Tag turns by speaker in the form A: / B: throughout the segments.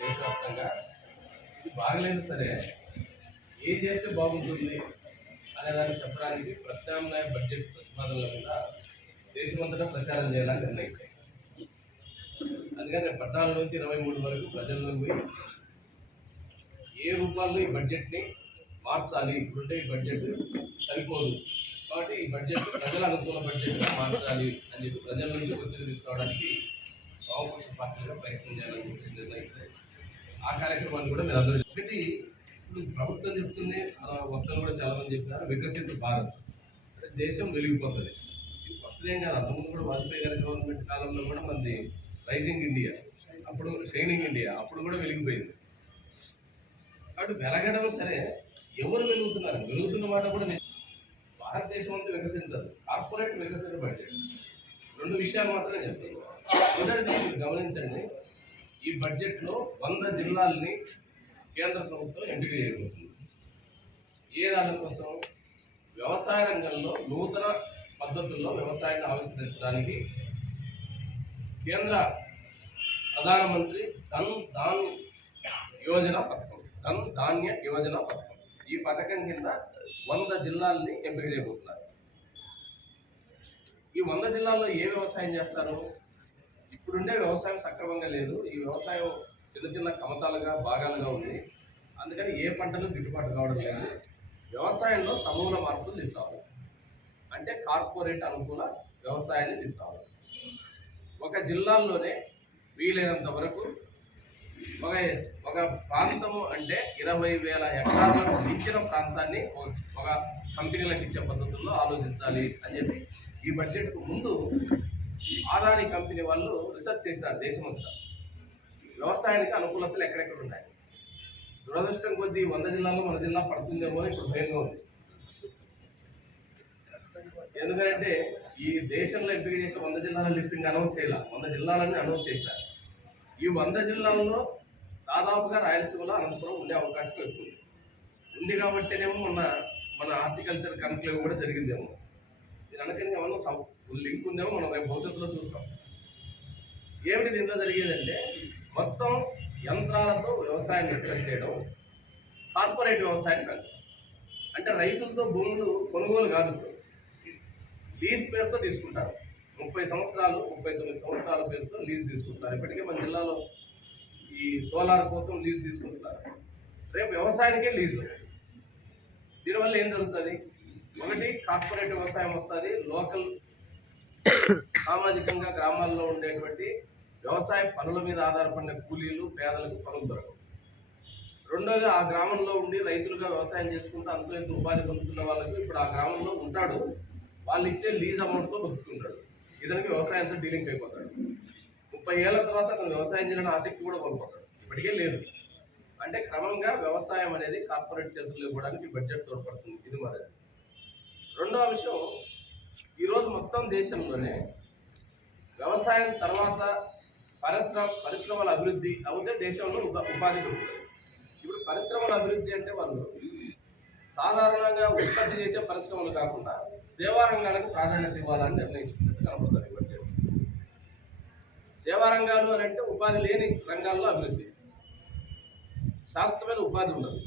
A: దేశవ్యాప్తంగా ఇది బాగలేదు సరే. ఏం చేస్తే బాగుంటుంది అనే దాన్ని చెప్పడానికి ప్రత్యామ్నాయ బడ్జెట్ ప్రతిపాదనల మీద దేశమంతటా ప్రచారం చేయాలని నిర్ణయించాయి అందుకని పద్నాలుగు నుంచి ఇరవై మూడు వరకు ప్రజల్లో పోయి ఏ రూపాల్లో ఈ బడ్జెట్ని మార్చాలి ఇప్పుడుంటే ఈ బడ్జెట్ సరిపోదు. కాబట్టి ఈ బడ్జెట్ ప్రజల అనుకూల బడ్జెట్గా మార్చాలి అని చెప్పి ప్రజల నుంచి ఒత్తిడి తీసుకోవడానికి ఆపోజిషన్ పార్టీలుగా ప్రయత్నం చేయాలని చెప్పేసి నిర్ణయించారు. ఆ కార్యక్రమాన్ని కూడా మీరు అందరూ ఒకటి ఇప్పుడు ప్రభుత్వం చెప్తుంది మన వక్తలు కూడా చాలామంది చెప్తున్నారు వికసిత భారత్. అంటే దేశం వెలిగిపోతుంది. ఇది ఫస్ట్ ఏం కాదు అంతకుముందు కూడా వాజ్పేయి గారి గవర్నమెంట్ కాలంలో కూడా మనది రైజింగ్ ఇండియా అప్పుడు షైనింగ్ ఇండియా అప్పుడు కూడా వెలిగిపోయింది. కాబట్టి వెలగడం సరే ఎవరు వెలుగుతున్నారు? వెలుగుతున్న మాట కూడా భారతదేశం అంతా వికసించదు. కార్పొరేట్ వికసిత బడ్జెట్. రెండు విషయాలు మాత్రమే చెప్తాను. మొదటిది గమనించండి. ఈ బడ్జెట్లో వంద జిల్లాల్ని కేంద్ర ప్రభుత్వం ఎంపిక చేయబోతుంది. ఏ దాని కోసం? వ్యవసాయ రంగంలో నూతన పద్ధతుల్లో వ్యవసాయాన్ని ఆవిష్కరించడానికి కేంద్ర ప్రధానమంత్రి ధన్ ధాన్ యోజన పథకం ధన్ ధాన్య యోజన పథకం. ఈ పథకం కింద వంద జిల్లాల్ని ఎంపిక చేయబోతున్నారు. ఈ వంద జిల్లాల్లో ఏ వ్యవసాయం చేస్తారు? ఇప్పుడుండే వ్యవసాయం సక్రమంగా లేదు. ఈ వ్యవసాయం చిన్న చిన్న కమతాలుగా భాగాలుగా ఉంది. అందుకని ఏ పంటలు గిట్టుబాటు కావడం లేదు. వ్యవసాయంలో సమూల మార్పులు తీసుకురావాలి. అంటే కార్పొరేట్ అనుకూల వ్యవసాయాన్ని తీసుకురావాలి. ఒక జిల్లాల్లోనే వీలైనంత వరకు ఒక ఒక ప్రాంతము అంటే ఇరవై వేల ఎకరాలకు ఇచ్చిన ప్రాంతాన్ని ఒక- ఒక కంపెనీలకు ఇచ్చే పద్ధతుల్లో ఆలోచించాలి అని చెప్పి ఈ బడ్జెట్కు ముందు ఆదాని కంపెనీ వాళ్ళు రీసెర్చ్ చేసినారు దేశమంతా వ్యవసాయానికి అనుకూలతలు ఎక్కడెక్కడ ఉన్నాయి? దురదృష్టం కొద్దీ వంద జిల్లాల్లో మన జిల్లా పడుతుందేమో అని ఇప్పుడు భయంగా ఉంది. ఎందుకంటే ఈ దేశంలో ఎంపిక చేసిన వంద జిల్లాల లిస్టింగ్ అనౌన్స్ చేయాలి. వంద జిల్లాలని అనౌన్స్ చేసినారు ఈ వంద జిల్లాల్లో దాదాపుగా రాయలసీమలో అనంతపురం ఉండే అవకాశం ఎక్కువ ఉంది. ఉంది కాబట్టినేమో మొన్న మన హార్టికల్చర్ కన్క్లేవ్ కూడా జరిగిందేమో. దీని అనకని ఏమన్నా లింక్ ఉందేమో మనం రేపు భవిష్యత్తులో చూస్తాం. ఏమిటి దీంట్లో జరిగేదంటే మొత్తం యంత్రాలతో వ్యవసాయాన్ని నిర్వహణ చేయడం కార్పొరేట్ వ్యవసాయాన్ని పెంచడం. అంటే రైతులతో భూములు కొనుగోలు కాదు లీజ్ పేరుతో తీసుకుంటారు. ముప్పై సంవత్సరాలు ముప్పై తొమ్మిది సంవత్సరాల పేరుతో లీజ్ తీసుకుంటారు ఇప్పటికే మన జిల్లాలో ఈ సోలార్ కోసం లీజ్ తీసుకుంటున్నారు. రేపు వ్యవసాయానికే లీజు. దీనివల్ల ఏం జరుగుతుంది? ఒకటి కార్పొరేట్ వ్యవసాయం వస్తుంది లోకల్ సామాజికంగా గ్రామాల్లో ఉండేటువంటి వ్యవసాయ పనుల మీద ఆధారపడిన కూలీలు పేదలకు పనులు దొరకవు. రెండోది ఆ గ్రామంలో ఉండి రైతులుగా వ్యవసాయం చేసుకుంటూ అంతో ఇంత ఉపాధి పొందుతున్న వాళ్ళకు ఇప్పుడు ఆ గ్రామంలో ఉంటాడు. వాళ్ళు ఇచ్చే లీజ్ అమౌంట్తో బతుకుతుంటాడు. ఇతనికి వ్యవసాయంతో డీలింగ్ అయిపోతాడు. ముప్పై ఏళ్ళ తర్వాత అతను వ్యవసాయం చేయాలని ఆసక్తి కూడా కోల్పోతాడు. ఇప్పటికే లేదు. అంటే క్రమంగా వ్యవసాయం అనేది కార్పొరేట్ చేతుల్లో ఇవ్వడానికి బడ్జెట్ తోడ్పడుతుంది. ఇది మరి రెండవ విషయం ఈరోజు మొత్తం దేశంలోనే వ్యవసాయం తర్వాత పరిశ్రమ పరిశ్రమల అభివృద్ధి అవుతే దేశంలో ఉపాధి దొరుకుతుంది. ఇప్పుడు పరిశ్రమల అభివృద్ధి అంటే వాళ్ళు సాధారణంగా ఉత్పత్తి చేసే పరిశ్రమలు కాకుండా సేవా రంగాలకు ప్రాధాన్యత ఇవ్వాలని నిర్ణయించుకున్నట్టు కనబడుతుంది సేవా రంగాలు అని అంటే ఉపాధి లేని రంగాల్లో అభివృద్ధి. శాస్త్రమైన ఉపాధి ఉండదు.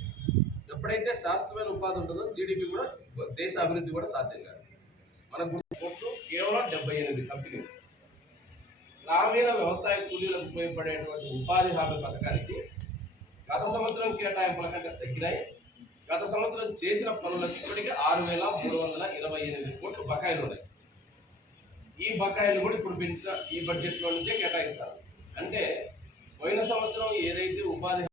A: ఎప్పుడైతే శాస్త్రమైన ఉపాధి ఉంటుందో జీడిపి కూడా దేశ అభివృద్ధి కూడా సాధ్యం కాదు. మన గుర్తు కేవలం డెబ్బై ఎనిమిది కంపెనీలు గ్రామీణ వ్యవసాయ కూలీలకు ఉపయోగపడేటువంటి ఉపాధి హామీ పథకానికి గత సంవత్సరం కేటాయింపుల కంటే తగ్గినాయి. గత సంవత్సరం చేసిన పనులకు ఇప్పటికీ ఆరు వేల మూడు వందల ఇరవై ఎనిమిది కోట్లు బకాయిలు ఉన్నాయి. ఈ బకాయిలు కూడా ఇప్పుడు పెంచిన ఈ బడ్జెట్లో నుంచే కేటాయిస్తారు. అంటే పోయిన సంవత్సరం ఏదైతే ఉపాధి